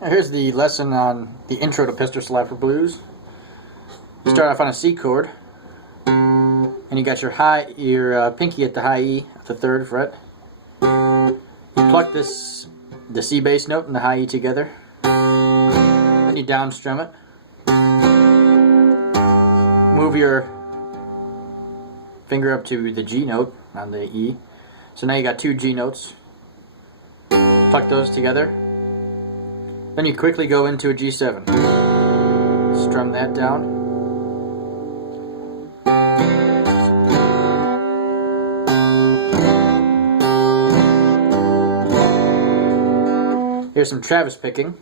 Now here's the lesson on the intro to Pistol Slapper Blues. You start off on a C chord, and you got your pinky at the high E, at the 3rd fret. You pluck the C bass note and the high E together. Then you down strum it. Move your finger up to the G note on the E. So now you got 2 G notes. Pluck those together. Then you quickly go into a G7. Strum that down. Here's some Travis picking.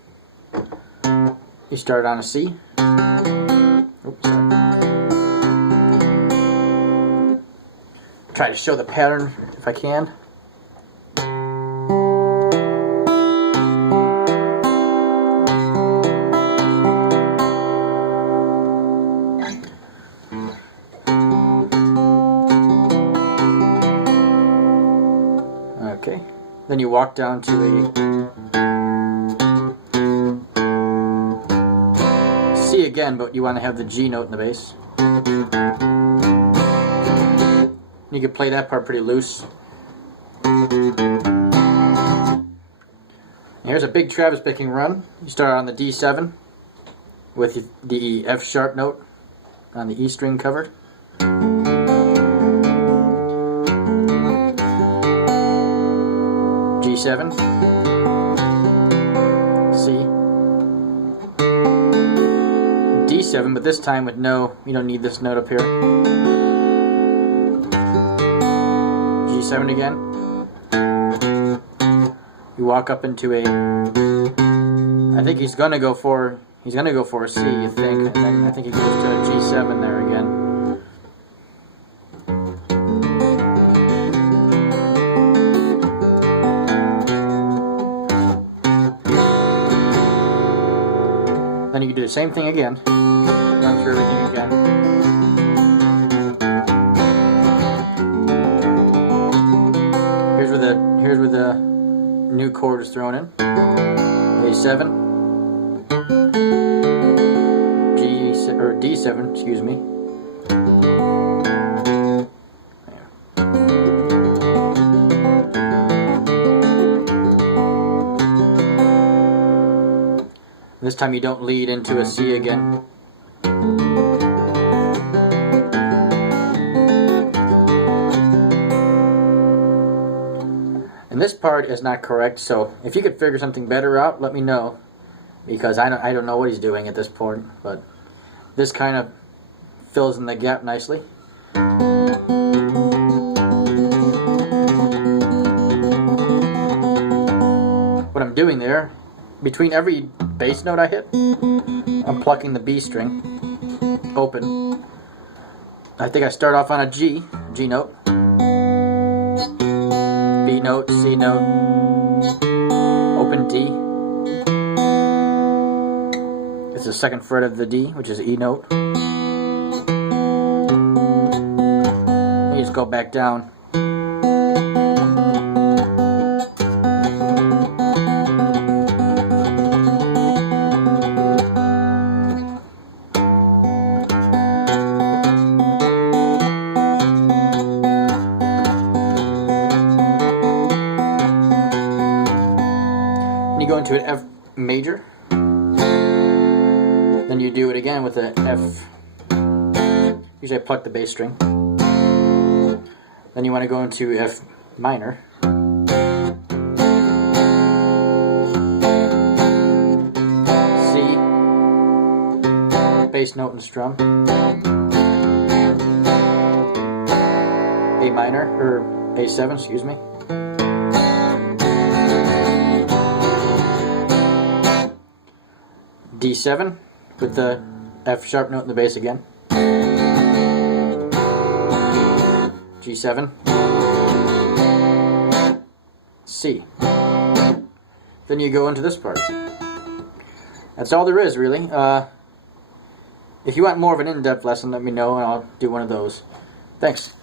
You start on a C. Oops, sorry. Try to show the pattern if I can. Okay, then you walk down to a C again, but you want to have the G note in the bass. You can play that part pretty loose. Here's a big Travis picking run. You start on the D7 with the F sharp note on the E string covered. G7, C, D7, but this time with no, you don't need this note up here. G7 again. You walk up into a, I think he's gonna go for a C, you think, and then I think he goes to a G7 there again. Then you can do the same thing again. Run through everything again. Here's where the new chord is thrown in. A7, D7, excuse me. This time you don't lead into a C again. And this part is not correct, so if you could figure something better out, let me know. Because I don't know what he's doing at this point, but this kind of fills in the gap nicely. What I'm doing there, between every bass note I hit, I'm plucking the B string open. I think I start off on a G note, B note, C note, open D. It's the 2nd fret of the D, which is E note. You just go back down. You go into an F major, then you do it again with an F. Usually I pluck the bass string. Then you want to go into F minor. C, bass note and strum. A minor, or A7, excuse me. D7 with the F sharp note in the bass again. G7, C. Then you go into this part. That's all there is, really. If you want more of an in-depth lesson, let me know and I'll do one of those. Thanks.